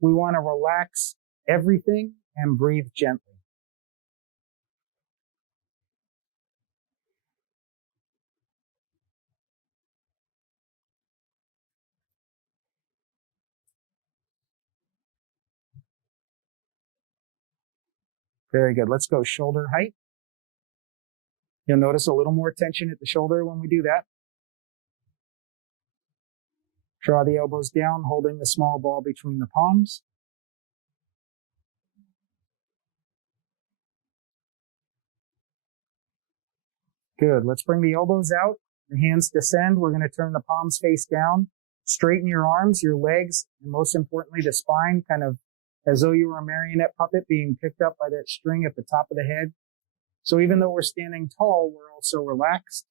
We want to relax everything and breathe gently. Very good. Let's go shoulder height. You'll notice a little more tension at the shoulder when we do that. Draw the elbows down, holding the small ball between the palms. Good. Let's bring the elbows out. The hands descend. We're going to turn the palms face down. Straighten your arms, your legs, and most importantly, the spine, kind of as though you were a marionette puppet being picked up by that string at the top of the head. So even though we're standing tall, we're also relaxed.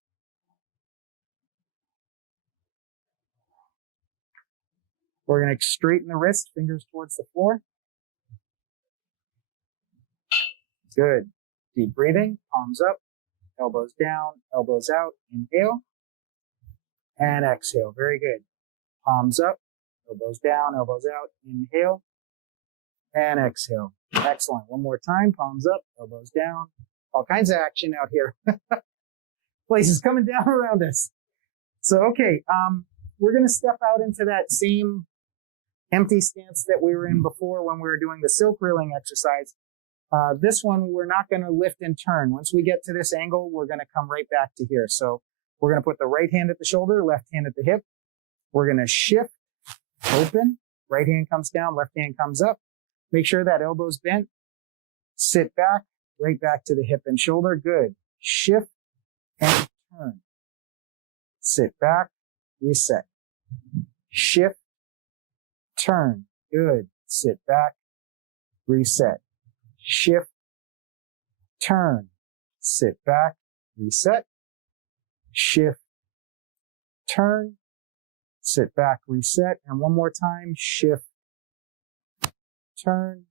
We're going to straighten the wrist, fingers towards the floor. Good. Deep breathing, palms up, elbows down, elbows out. Inhale and exhale. Very good. Palms up, elbows down, elbows out. Inhale and exhale. Excellent. One more time. Palms up, elbows down. All kinds of action out here. Place is coming down around us. So, okay, we're going to step out into that same empty stance that we were in before when we were doing the silk reeling exercise. This one, we're not going to lift and turn. Once we get to this angle, we're going to come right back to here. So we're going to put the right hand at the shoulder, left hand at the hip. We're going to shift, open, right hand comes down, left hand comes up. Make sure that elbow's bent. Sit back, right back to the hip and shoulder. Good. Shift and turn. Sit back, reset. Shift, turn. Good. Sit back, reset. Shift, turn. Sit back, reset. Shift, turn. Sit back, reset. And one more time. Shift, turn.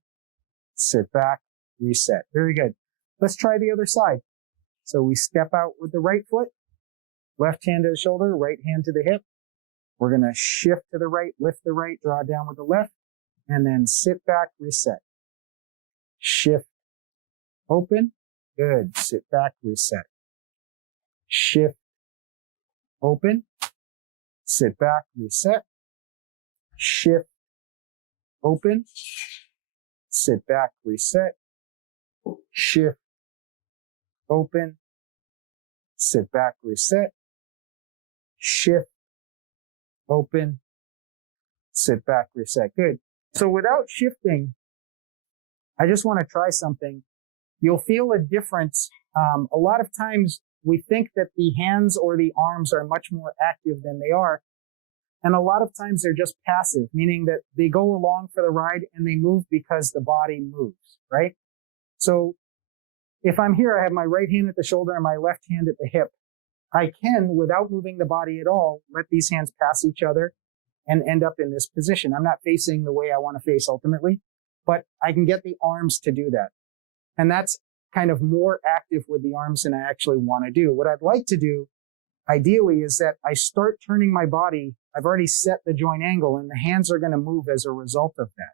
Sit back, reset. Very good. Let's try the other side. So we step out with the right foot, left hand to the shoulder, right hand to the hip. We're going to shift to the right, lift the right, draw down with the left, and then sit back, reset. Shift, open. Good. Sit back, reset. Shift, open. Sit back, reset. Shift, open. Sit back, reset. Shift, open. Sit back, reset. Shift, open. Sit back, reset. Good. So without shifting, I just want to try something. You'll feel a difference. A lot of times we think that the hands or the arms are much more active than they are. And a lot of times they're just passive, meaning that they go along for the ride and they move because the body moves, right? So if I'm here, I have my right hand at the shoulder and my left hand at the hip. I can, without moving the body at all, let these hands pass each other and end up in this position. I'm not facing the way I want to face ultimately, but I can get the arms to do that. And that's kind of more active with the arms than I actually want to do. What I'd like to do, ideally, is that I start turning my body. I've already set the joint angle, and the hands are going to move as a result of that.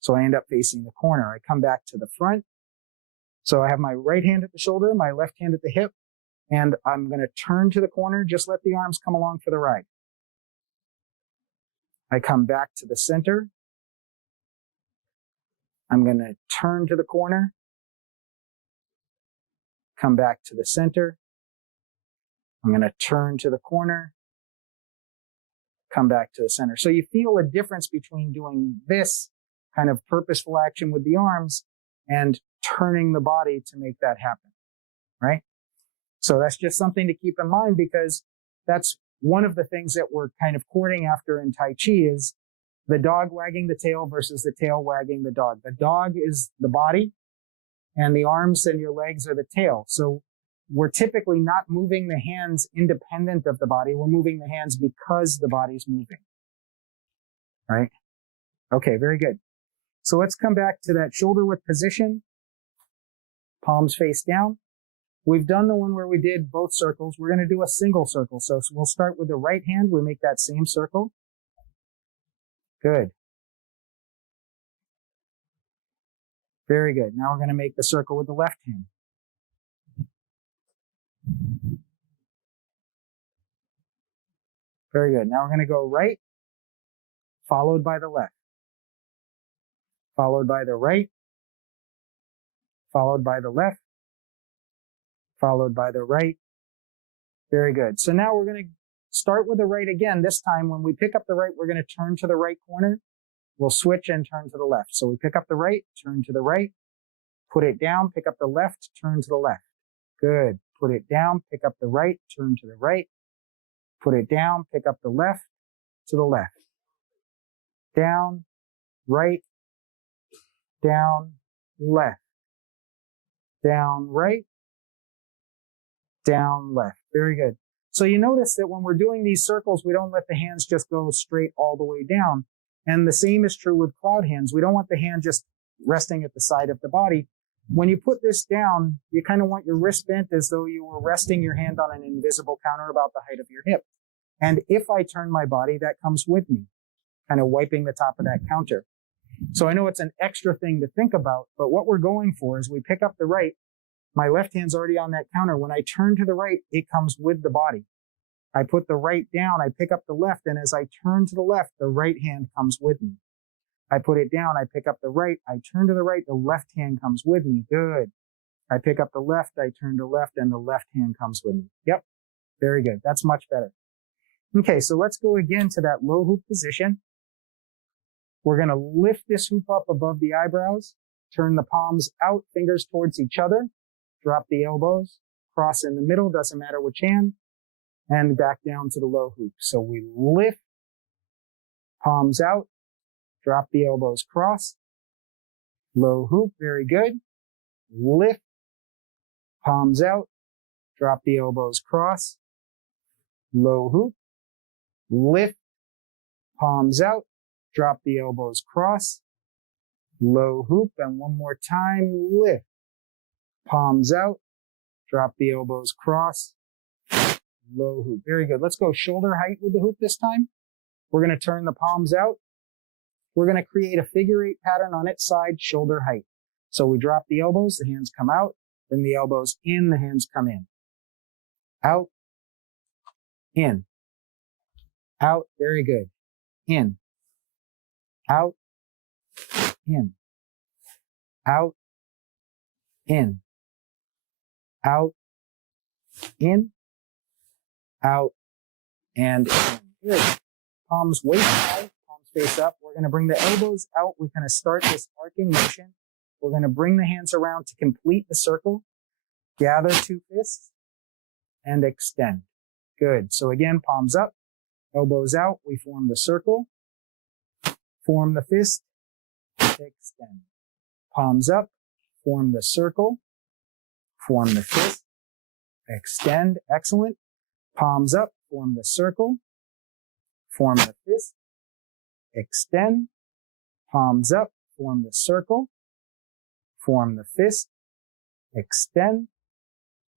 So I end up facing the corner. I come back to the front. So I have my right hand at the shoulder, my left hand at the hip, and I'm going to turn to the corner. Just let the arms come along for the ride. I come back to the center. I'm going to turn to the corner. Come back to the center. I'm going to turn to the corner. Come back to the center. So you feel a difference between doing this kind of purposeful action with the arms and turning the body to make that happen, right? So that's just something to keep in mind, because that's one of the things that we're kind of courting after in Tai Chi is the dog wagging the tail versus the tail wagging the dog. The dog is the body and the arms and your legs are the tail. So we're typically not moving the hands independent of the body. We're moving the hands because the body's moving, right? Okay, very good. So let's come back to that shoulder width position. Palms face down. We've done the one where we did both circles. We're going to do a single circle. So we'll start with the right hand. We make that same circle. Good. Very good. Now we're going to make the circle with the left hand. Very good. Now we're going to go right, followed by the left, followed by the right, followed by the left, followed by the right. Very good. So now we're going to start with the right again. This time when we pick up the right, we're going to turn to the right corner. We'll switch and turn to the left. So we pick up the right, turn to the right, put it down, pick up the left, turn to the left. Good. Put it down, pick up the right, turn to the right, put it down, pick up the left, to the left. Down, right, down, left. Down, right, down, left. Very good. So you notice that when we're doing these circles, we don't let the hands just go straight all the way down. And the same is true with cloud hands. We don't want the hand just resting at the side of the body. When you put this down, you kind of want your wrist bent as though you were resting your hand on an invisible counter about the height of your hip. And if I turn my body, that comes with me, kind of wiping the top of that counter. So I know it's an extra thing to think about, but what we're going for is we pick up the right. My left hand's already on that counter. When I turn to the right, it comes with the body. I put the right down, I pick up the left, and as I turn to the left, the right hand comes with me. I put it down, I pick up the right, I turn to the right, the left hand comes with me. Good. I pick up the left, I turn to left, and the left hand comes with me. Yep. Very good. That's much better. Okay, so let's go again to that low hoop position. We're going to lift this hoop up above the eyebrows, turn the palms out, fingers towards each other, drop the elbows, cross in the middle, doesn't matter which hand, and back down to the low hoop. So we lift, palms out, drop the elbows, cross, low hoop, very good. Lift, palms out, drop the elbows, cross, low hoop, lift, palms out, drop the elbows, cross, low hoop, and one more time, lift, palms out, drop the elbows, cross, low hoop. Very good. Let's go shoulder height with the hoop this time. We're going to turn the palms out. We're going to create a figure eight pattern on its side, shoulder height. So we drop the elbows, the hands come out, bring the elbows in, the hands come in. Out, in, out, very good. In, out, in, out, in, out, in, out, and in. Good. Palms waist high, palms face up. We're going to bring the elbows out. We're going to start this arcing motion. We're going to bring the hands around to complete the circle. Gather two fists and extend. Good. So again, palms up, elbows out. We form the circle. Form the fist. Extend. Palms up. Form the circle. Form the fist. Extend. Excellent. Palms up. Form the circle. Form the fist. Extend. Palms up. Form the circle. Form the fist. Extend.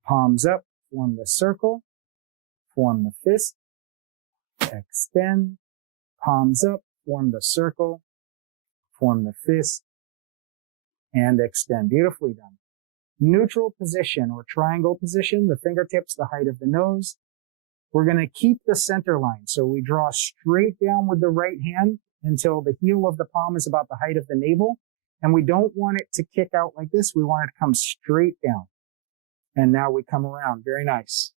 Palms up. Form the circle. Form the fist. Extend. Palms up. Form the circle. Form the fist. And extend. Beautifully done. Neutral position or triangle position. The fingertips the height of the nose. We're going to keep the center line. So we draw straight down with the right hand until the heel of the palm is about the height of the navel. And we don't want it to kick out like this. We want it to come straight down. And now we come around. Very nice.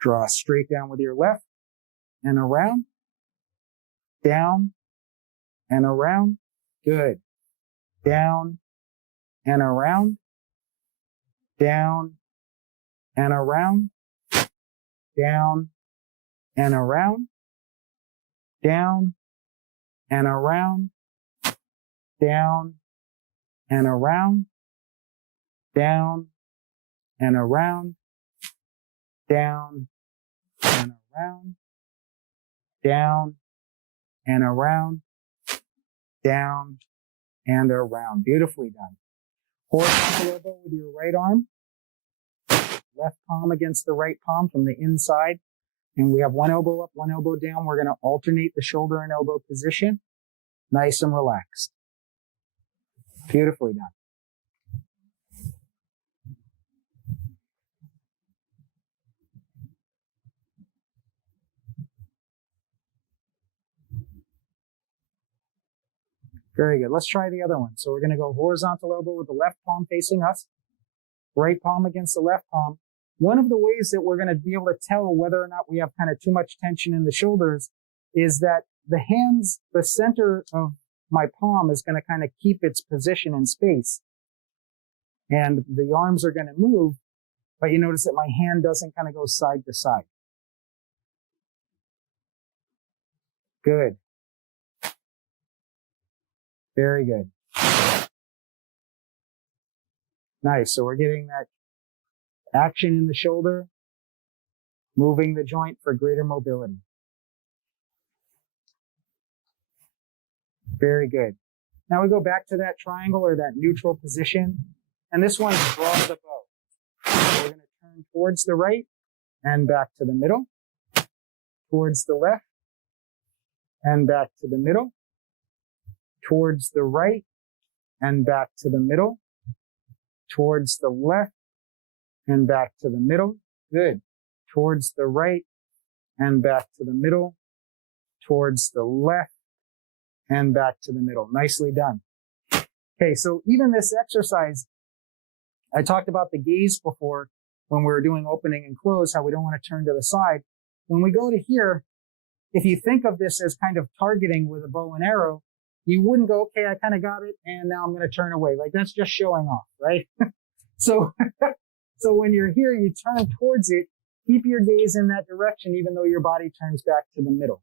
Draw straight down with your left and around, down and around. Good. Down and around, down and around, down and around, down and around, down and around, down and around, down and around, down and around, down and around. Beautifully done. Horizontal elbow with your right arm. Left palm against the right palm from the inside. And we have one elbow up, one elbow down. We're going to alternate the shoulder and elbow position. Nice and relaxed. Beautifully done. Very good. Let's try the other one. So we're going to go horizontal elbow with the left palm facing us, right palm against the left palm. One of the ways that we're going to be able to tell whether or not we have kind of too much tension in the shoulders is that the hands, the center of my palm is going to kind of keep its position in space. And the arms are going to move, but you notice that my hand doesn't kind of go side to side. Good. Very good. Nice. So we're getting that action in the shoulder, moving the joint for greater mobility. Very good. Now we go back to that triangle or that neutral position. And this one's draw the bow. So we're going to turn towards the right and back to the middle, towards the left and back to the middle, towards the right and back to the middle, towards the left and back to the middle. Good. Towards the right and back to the middle, towards the left and back to the middle. Nicely done. Okay, so even this exercise, I talked about the gaze before when we were doing opening and close, how we don't want to turn to the side. When we go to here, if you think of this as kind of targeting with a bow and arrow, you wouldn't go, okay, I kind of got it, and now I'm going to turn away. Like, that's just showing off, right? So when you're here, you turn towards it, keep your gaze in that direction, even though your body turns back to the middle.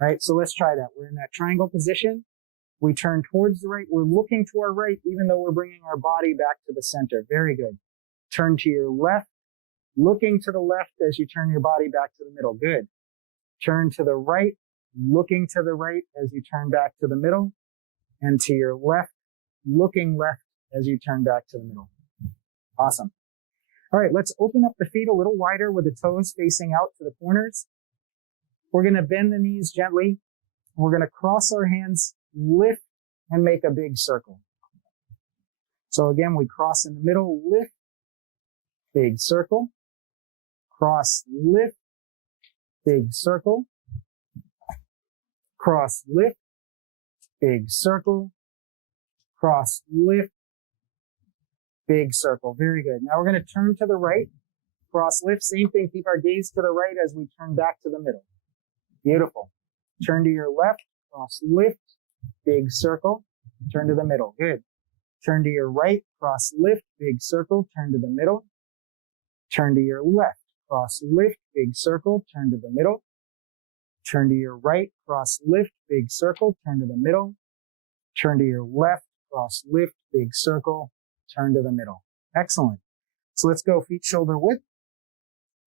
Right? So let's try that. We're in that triangle position. We turn towards the right. We're looking to our right, even though we're bringing our body back to the center. Very good. Turn to your left, looking to the left as you turn your body back to the middle. Good. Turn to the right, looking to the right as you turn back to the middle, and to your left, looking left as you turn back to the middle. Awesome. All right, let's open up the feet a little wider with the toes facing out to the corners. We're going to bend the knees gently. We're going to cross our hands, lift, and make a big circle. So again, we cross in the middle, lift, big circle, cross, lift, big circle, cross, lift, big circle, cross, lift, big circle. Very good. Now we're going to turn to the right, cross, lift, same thing. Keep our gaze to the right as we turn back to the middle. Beautiful. Turn to your left, cross, lift, big circle, turn to the middle. Good. Turn to your right, cross, lift, big circle, turn to the middle. Turn to your left, cross, lift, big circle, turn to the middle. Turn to your right, cross, lift, big circle, turn to the middle. Turn to your left, cross, lift, big circle, turn to the middle. Excellent. So let's go feet shoulder width.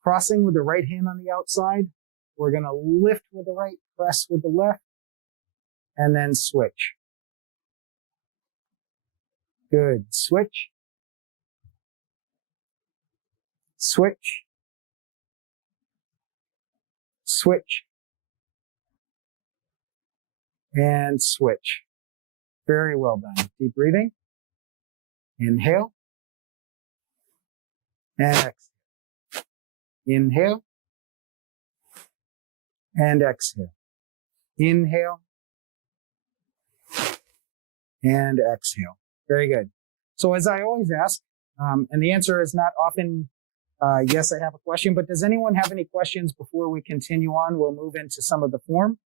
Crossing with the right hand on the outside. We're going to lift with the right, press with the left, and then switch. Good. Switch. Switch. Switch. And switch. Very well done. Deep breathing. Inhale. And exhale. Inhale. And exhale. Inhale. And exhale. Very good. So as I always ask, and the answer is not often, yes, I have a question, but does anyone have any questions before we continue on? We'll move into some of the form.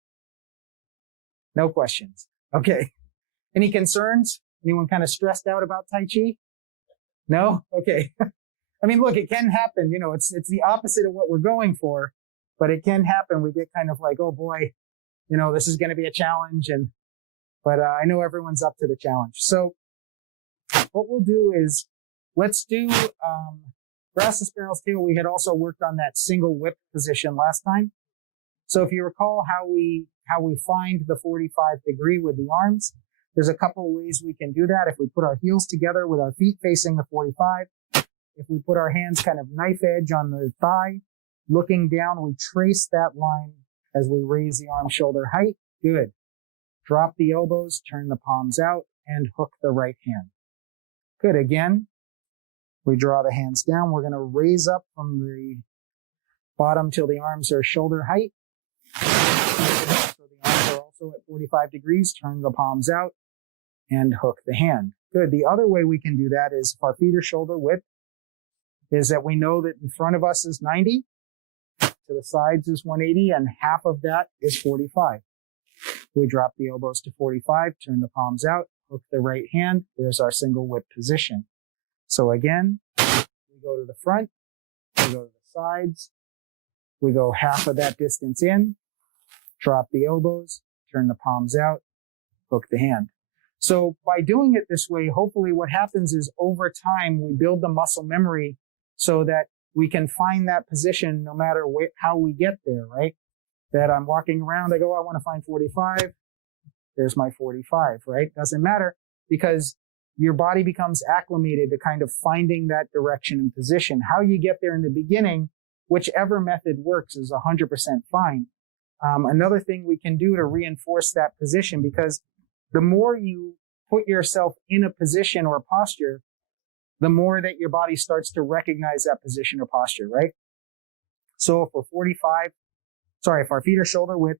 No questions. Okay. Any concerns? Anyone kind of stressed out about Tai Chi? No? Okay. I mean, look, it can happen. You know, it's the opposite of what we're going for, but it can happen. We get kind of like, oh boy, you know, this is going to be a challenge. But I know everyone's up to the challenge. So what we'll do is let's do, Grass the Sparrow's Tail. We had also worked on that single whip position last time. So if you recall how we find the 45 degree with the arms, there's a couple of ways we can do that. If we put our heels together with our feet facing the 45, if we put our hands kind of knife edge on the thigh, looking down, we trace that line as we raise the arm shoulder height. Good. Drop the elbows, turn the palms out, and hook the right hand. Good. Again, we draw the hands down. We're going to raise up from the bottom till the arms are shoulder height. So the arms are also also at 45 degrees, turn the palms out and hook the hand. Good. The other way we can do that is if our feet are shoulder width, is that we know that in front of us is 90, to the sides is 180, and half of that is 45. We drop the elbows to 45, turn the palms out, hook the right hand. There's our single whip position. So again, we go to the front, we go to the sides, we go half of that distance in, drop the elbows, turn the palms out, hook the hand. So by doing it this way, hopefully what happens is over time, we build the muscle memory so that we can find that position no matter how we get there, right? That I'm walking around, I go, I want to find 45. There's my 45, right? Doesn't matter because your body becomes acclimated to kind of finding that direction and position. How you get there in the beginning, whichever method works, is 100% fine. Another thing we can do to reinforce that position, because the more you put yourself in a position or posture, the more that your body starts to recognize that position or posture, right? So if we're if our feet are shoulder width,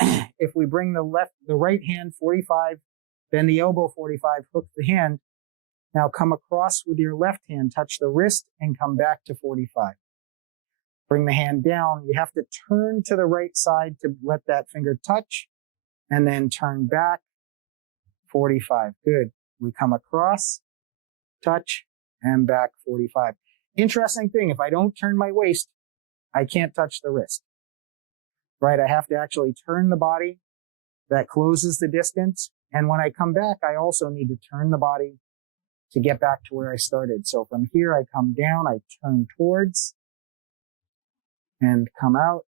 if we bring the right hand 45, then the elbow 45, hook the hand. Now come across with your left hand, touch the wrist, and come back to 45. Bring the hand down. You have to turn to the right side to let that finger touch, and then turn back, 45. Good. We come across, touch, and back, 45. Interesting thing, if I don't turn my waist, I can't touch the wrist. Right? I have to actually turn the body. That closes the distance. And when I come back, I also need to turn the body to get back to where I started. So from here, I come down, I turn towards, and come out,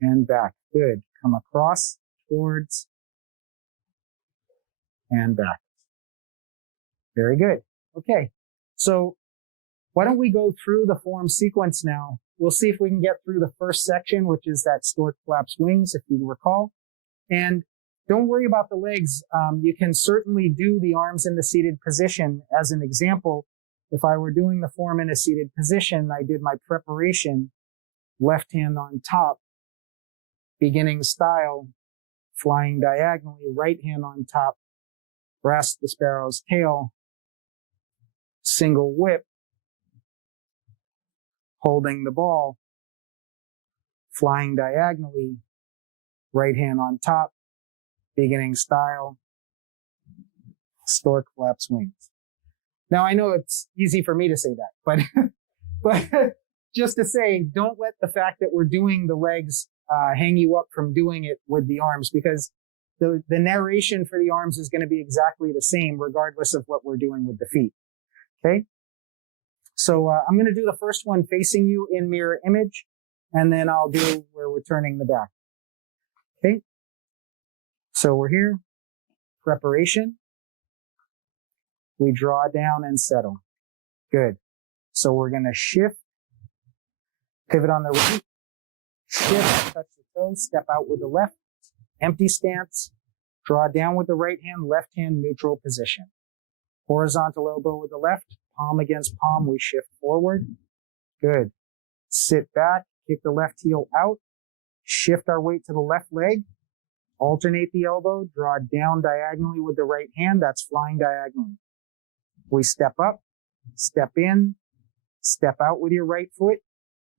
and back. Good. Come across, towards, and back. Very good. Okay. So why don't we go through the form sequence now? We'll see if we can get through the first section, which is that stork flaps wings, if you recall. And don't worry about the legs. You can certainly do the arms in the seated position. As an example, if I were doing the form in a seated position, I did my preparation, left hand on top, beginning style, flying diagonally, right hand on top, grasp the sparrow's tail, single whip, holding the ball, flying diagonally, right hand on top, beginning style, stork flaps wings. Now I know it's easy for me to say that, but just to say, don't let the fact that we're doing the legs hang you up from doing it with the arms, because the narration for the arms is going to be exactly the same regardless of what we're doing with the feet. Okay? So I'm going to do the first one facing you in mirror image, and then I'll do where we're turning the back. Okay? So we're here. Preparation. We draw down and settle. Good. So we're going to shift, pivot on the right, shift, touch the toes, step out with the left, empty stance, draw down with the right hand, left hand neutral position. Horizontal elbow with the left, palm against palm, we shift forward. Good. Sit back, kick the left heel out, shift our weight to the left leg, alternate the elbow, draw down diagonally with the right hand, that's flying diagonally. We step up, step in, step out with your right foot,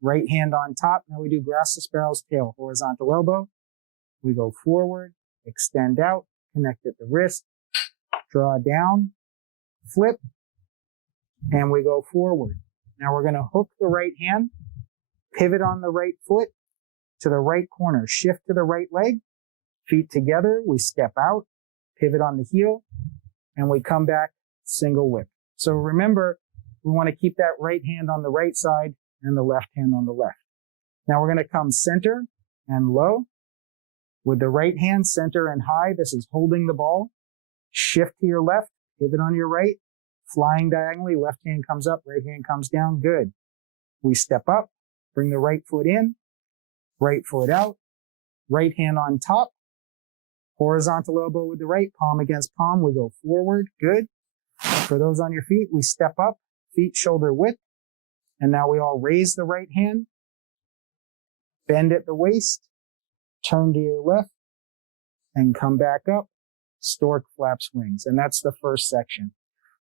right hand on top. Now we do grasp the sparrow's tail, horizontal elbow. We go forward, extend out, connect at the wrist, draw down, flip, and we go forward. Now we're going to hook the right hand, pivot on the right foot to the right corner, shift to the right leg, feet together, we step out, pivot on the heel, and we come back, single whip. So remember, we want to keep that right hand on the right side and the left hand on the left. Now we're going to come center and low. With the right hand, center and high, this is holding the ball. Shift to your left, pivot on your right, flying diagonally, left hand comes up, right hand comes down, good. We step up, bring the right foot in, right foot out, right hand on top, horizontal elbow with the right, palm against palm, we go forward, good. For those on your feet, we step up, feet shoulder width, and now we all raise the right hand, bend at the waist, turn to your left, and come back up. Stork flaps wings. And that's the first section.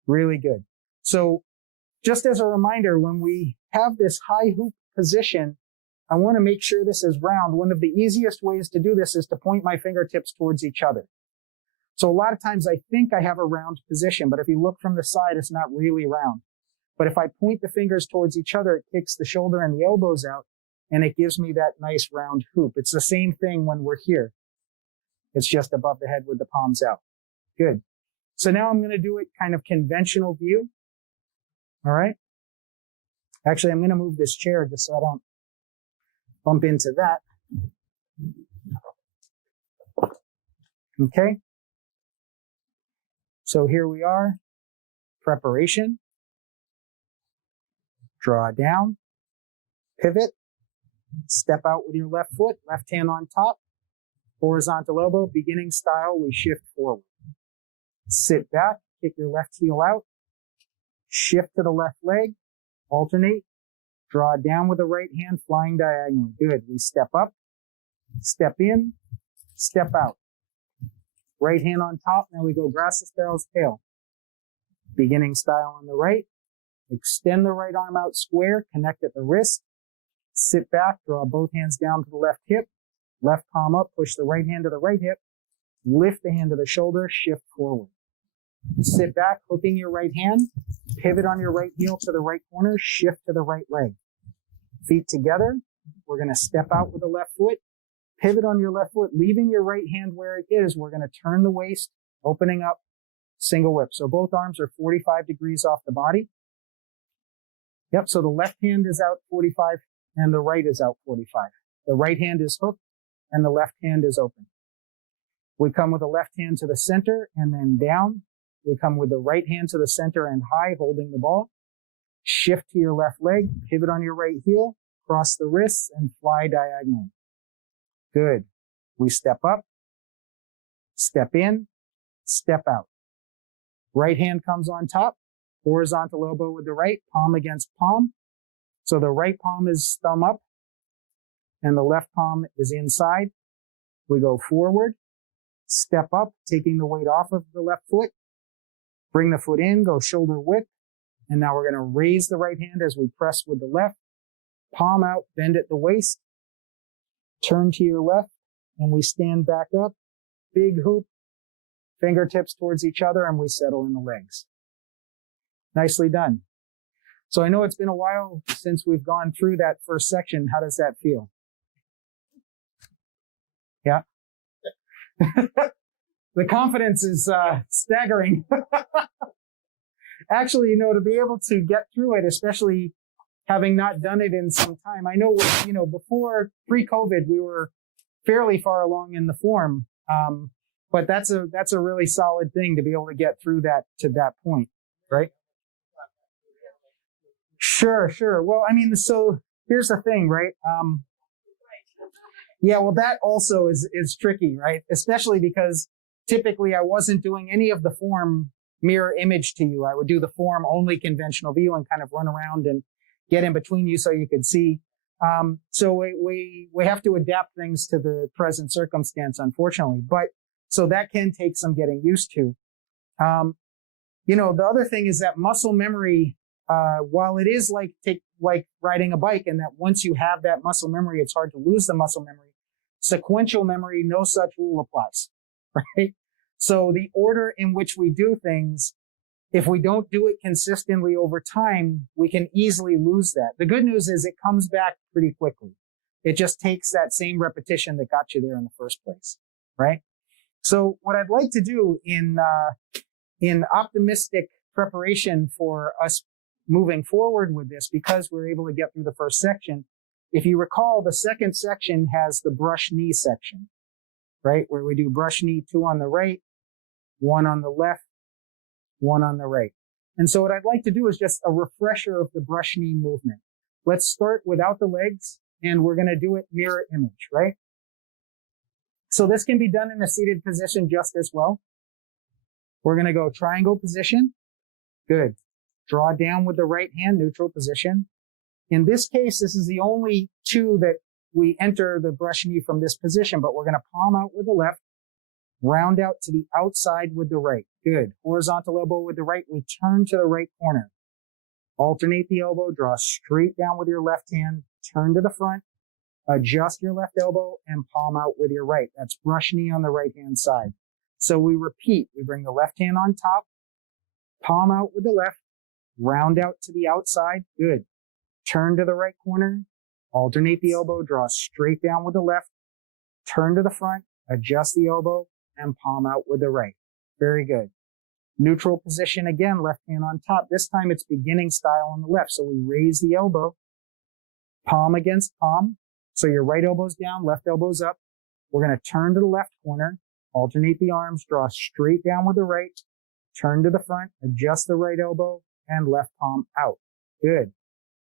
Really good. So just as a reminder, when we have this high hoop position, I want to make sure this is round. One of the easiest ways to do this is to point my fingertips towards each other. So a lot of times I think I have a round position, but if you look from the side, it's not really round. But if I point the fingers towards each other, it kicks the shoulder and the elbows out, and it gives me that nice round hoop. It's the same thing when we're here. It's just above the head with the palms out. Good. So now I'm going to do it kind of conventional view. All right. Actually, I'm going to move this chair just so I don't bump into that. Okay. So here we are. Preparation. Draw down. Pivot. Step out with your left foot, left hand on top. Horizontal elbow, beginning style, we shift forward. Sit back, kick your left heel out. Shift to the left leg. Alternate. Draw down with the right hand, flying diagonally. Good. We step up, step in, step out. Right hand on top. Now we go grass the sparrow's tail. Beginning style on the right. Extend the right arm out square, connect at the wrist. Sit back, draw both hands down to the left hip. Left palm up, push the right hand to the right hip. Lift the hand to the shoulder, shift forward. Sit back, hooking your right hand. Pivot on your right heel to the right corner, shift to the right leg. Feet together. We're going to step out with the left foot. Pivot on your left foot, leaving your right hand where it is. We're going to turn the waist, opening up, single whip. So both arms are 45 degrees off the body. Yep, so the left hand is out 45 and the right is out 45. The right hand is hooked and the left hand is open. We come with the left hand to the center and then down. We come with the right hand to the center and high, holding the ball. Shift to your left leg, pivot on your right heel, cross the wrists, and fly diagonally. Good. We step up, step in, step out. Right hand comes on top, horizontal elbow with the right, palm against palm. So the right palm is thumb up, and the left palm is inside. We go forward, step up, taking the weight off of the left foot. Bring the foot in, go shoulder width. And now we're going to raise the right hand as we press with the left. Palm out, bend at the waist. Turn to your left, and we stand back up. Big hoop, fingertips towards each other, and we settle in the legs. Nicely done. So I know it's been a while since we've gone through that first section. How does that feel? Yeah. The confidence is staggering. Actually, to be able to get through it, especially having not done it in some time. I know, before pre-COVID, we were fairly far along in the form. But that's a really solid thing to be able to get through that to that point, right? Sure. Well, so here's the thing, right? Yeah, well, that also is tricky, right? Especially because typically I wasn't doing any of the form mirror image to you. I would do the form only conventional view and kind of run around and get in between you so you could see. So we have to adapt things to the present circumstance, unfortunately. But so that can take some getting used to. The other thing is that muscle memory, while it is like riding a bike, and that once you have that muscle memory, it's hard to lose the muscle memory. Sequential memory, no such rule applies, right? So the order in which we do things, if we don't do it consistently over time, we can easily lose that. The good news is it comes back pretty quickly. It just takes that same repetition that got you there in the first place, right? So what I'd like to do in optimistic preparation for us moving forward with this, because we're able to get through the first section, if you recall, the second section has the brush knee section, right? Where we do brush knee 2 on the right, 1 on the left, 1 on the right. And so what I'd like to do is just a refresher of the brush knee movement. Let's start without the legs, and we're going to do it mirror image, right? So this can be done in a seated position just as well. We're going to go triangle position. Good. Draw down with the right hand, neutral position. In this case, this is the only 2 that we enter the brush knee from this position, but we're going to palm out with the left, Round out to the outside with the right. Good. Horizontal elbow with the right. We turn to the right corner. Alternate the elbow. Draw straight down with your left hand. Turn to the front. Adjust your left elbow and palm out with your right. That's brush knee on the right hand side. So we repeat. We bring the left hand on top. Palm out with the left. Round out to the outside. Good. Turn to the right corner. Alternate the elbow. Draw straight down with the left. Turn to the front. Adjust the elbow and palm out with the right. Very good. Neutral position again, left hand on top. This time it's beginning style on the left. So we raise the elbow, palm against palm. So your right elbow's down, left elbow's up. We're going to turn to the left corner, alternate the arms, draw straight down with the right, turn to the front, adjust the right elbow and left palm out. Good.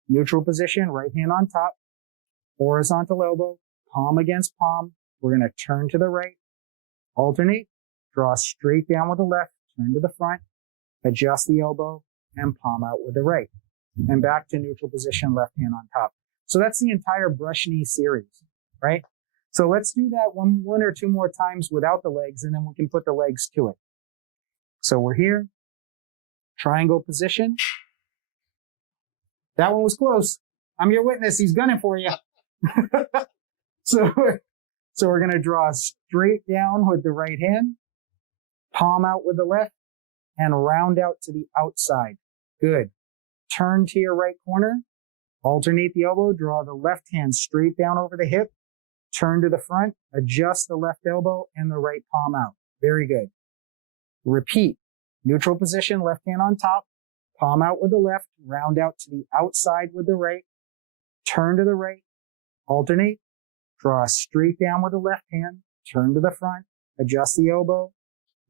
Neutral position, right hand on top, horizontal elbow, palm against palm. We're going to turn to the right, alternate, draw straight down with the left, turn to the front, adjust the elbow, and palm out with the right. And back to neutral position, left hand on top. So that's the entire brush knee series, right? So let's do that one or two more times without the legs, and then we can put the legs to it. So we're here, triangle position. That one was close. I'm your witness. He's gunning for you. So we're going to draw straight down with the right hand, palm out with the left, and round out to the outside. Good. Turn to your right corner, alternate the elbow, draw the left hand straight down over the hip, turn to the front, adjust the left elbow and the right palm out. Very good. Repeat. Neutral position, left hand on top, palm out with the left, round out to the outside with the right, turn to the right, alternate, draw straight down with the left hand, turn to the front, adjust the elbow,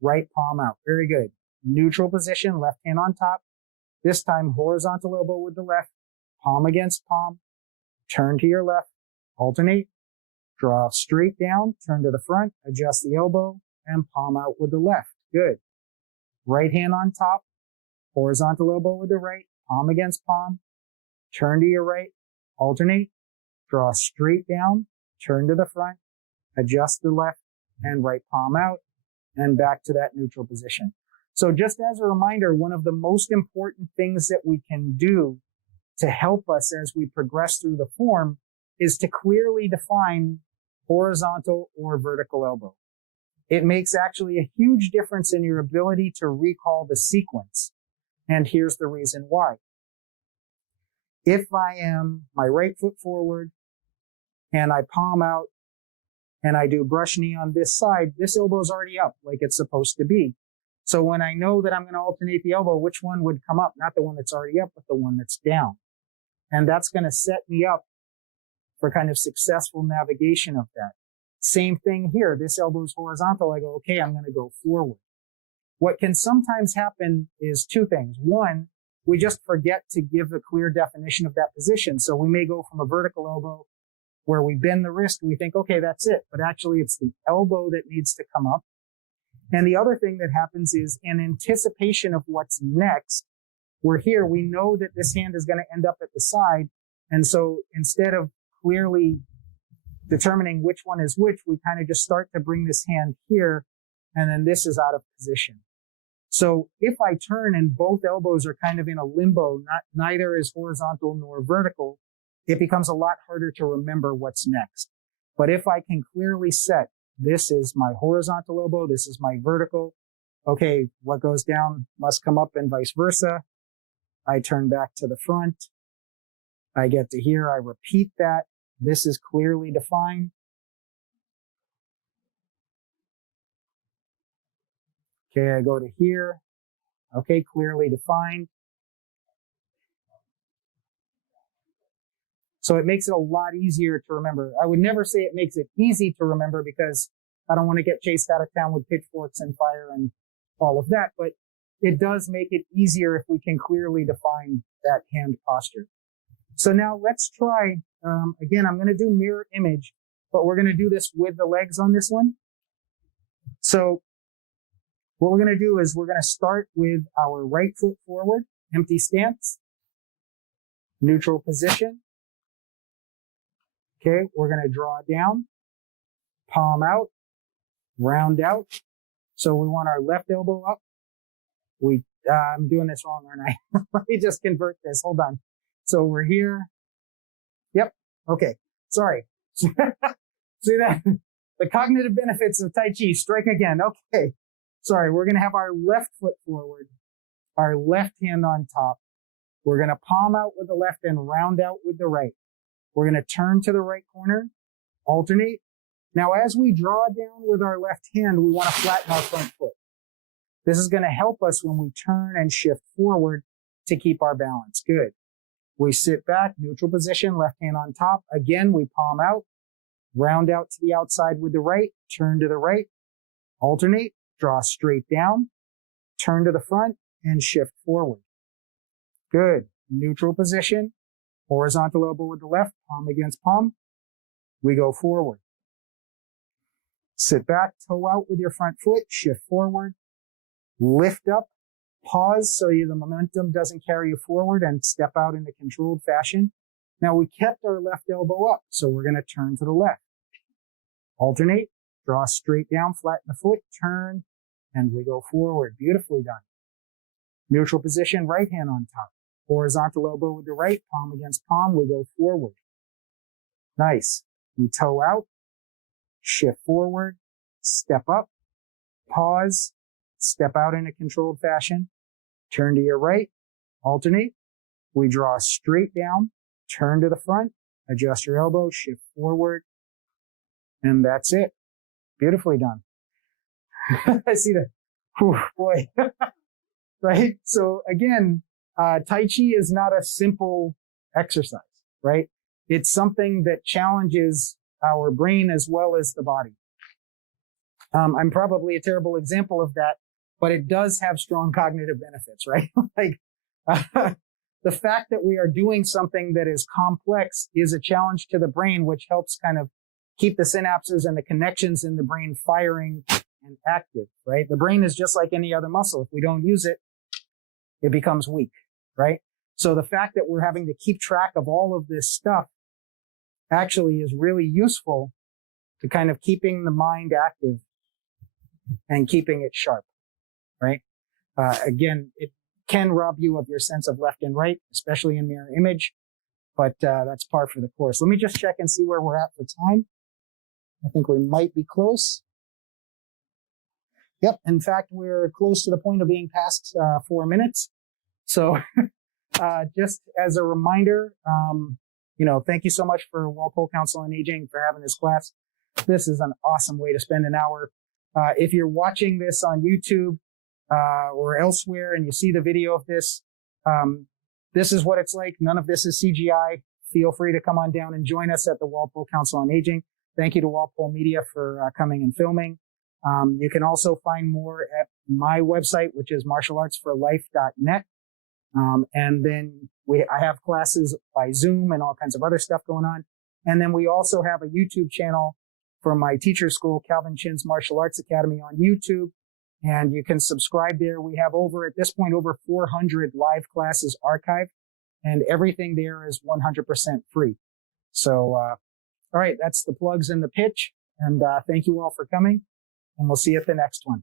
right palm out. Very good. Neutral position, left hand on top. This time, horizontal elbow with the left, palm against palm, turn to your left, alternate, draw straight down, turn to the front, adjust the elbow, and palm out with the left. Good. Right hand on top, horizontal elbow with the right, palm against palm, turn to your right, alternate, draw straight down, turn to the front, adjust the left and right palm out, and back to that neutral position. So just as a reminder, one of the most important things that we can do to help us as we progress through the form is to clearly define horizontal or vertical elbow. It makes actually a huge difference in your ability to recall the sequence. And here's the reason why. If I am my right foot forward and I palm out and I do brush knee on this side, this elbow is already up like it's supposed to be. So when I know that I'm going to alternate the elbow, which one would come up? Not the one that's already up, but the one that's down. And that's going to set me up for kind of successful navigation of that. Same thing here. This elbow is horizontal. I go, okay, I'm going to go forward. What can sometimes happen is two things. One, we just forget to give a clear definition of that position. So we may go from a vertical elbow where we bend the wrist. We think, okay, that's it. But actually it's the elbow that needs to come up. And the other thing that happens is in anticipation of what's next, we're here. We know that this hand is going to end up at the side. And so instead of clearly determining which one is which, we kind of just start to bring this hand here. And then this is out of position. So if I turn and both elbows are kind of in a limbo, neither is horizontal nor vertical, it becomes a lot harder to remember what's next. But if I can clearly set, this is my horizontal elbow, this is my vertical. Okay, what goes down must come up and vice versa. I turn back to the front. I get to here, I repeat that. This is clearly defined. Okay, I go to here. Okay, clearly defined. So it makes it a lot easier to remember. I would never say it makes it easy to remember because I don't want to get chased out of town with pitchforks and fire and all of that, but it does make it easier if we can clearly define that hand posture. So now let's try, again, I'm going to do mirror image, but we're going to do this with the legs on this one. So what we're going to do is we're going to start with our right foot forward, empty stance, neutral position. Okay, we're going to draw down, palm out, round out, So we want our left elbow up. I'm doing this wrong, aren't I? Let me just convert this. Hold on. So we're here. Yep. Okay. Sorry. See that? The cognitive benefits of Tai Chi. Strike again. Okay. Sorry. We're going to have our left foot forward, our left hand on top. We're going to palm out with the left and round out with the right. We're going to turn to the right corner, alternate. Now, as we draw down with our left hand, we want to flatten our front foot. This is going to help us when we turn and shift forward to keep our balance. Good. We sit back, neutral position, left hand on top. Again, we palm out, round out to the outside with the right, turn to the right, alternate, draw straight down, turn to the front, and shift forward. Good. Neutral position, horizontal elbow with the left, palm against palm. We go forward. Sit back, toe out with your front foot, shift forward, lift up, pause so the momentum doesn't carry you forward, and step out in a controlled fashion. Now we kept our left elbow up, so we're going to turn to the left. Alternate, draw straight down, flatten the foot, turn, and we go forward. Beautifully done. Neutral position, right hand on top. Horizontal elbow with the right, palm against palm, we go forward. Nice. We toe out, shift forward, step up, pause, step out in a controlled fashion, turn to your right, alternate. We draw straight down, turn to the front, adjust your elbow, shift forward, and that's it. Beautifully done. I see that. Whew, boy. Right? So again, Tai Chi is not a simple exercise, right? It's something that challenges our brain as well as the body. I'm probably a terrible example of that, but it does have strong cognitive benefits, right? The fact that we are doing something that is complex is a challenge to the brain, which helps kind of keep the synapses and the connections in the brain firing and active, right? The brain is just like any other muscle. If we don't use it, it becomes weak, right? So the fact that we're having to keep track of all of this stuff actually is really useful to kind of keeping the mind active and keeping it sharp, right? Again, it can rob you of your sense of left and right, especially in mirror image, but that's par for the course. Let me just check and see where we're at for time. I think we might be close. Yep. In fact, we're close to the point of being past 4 minutes. So just as a reminder, thank you so much for Walpole Council on Aging for having this class. This is an awesome way to spend an hour. If you're watching this on YouTube or elsewhere and you see the video of this, this is what it's like. None of this is CGI. Feel free to come on down and join us at the Walpole Council on Aging. Thank you to Walpole Media for coming and filming. You can also find more at my website, which is martialartsforlife.net. And then I have classes by Zoom and all kinds of other stuff going on. And then we also have a YouTube channel for my teacher school, Calvin Chin's Martial Arts Academy on YouTube. And you can subscribe there. We have at this point, over 400 live classes archived, and everything there is 100% free. So, all right, that's the plugs and the pitch. And thank you all for coming, and we'll see you at the next one.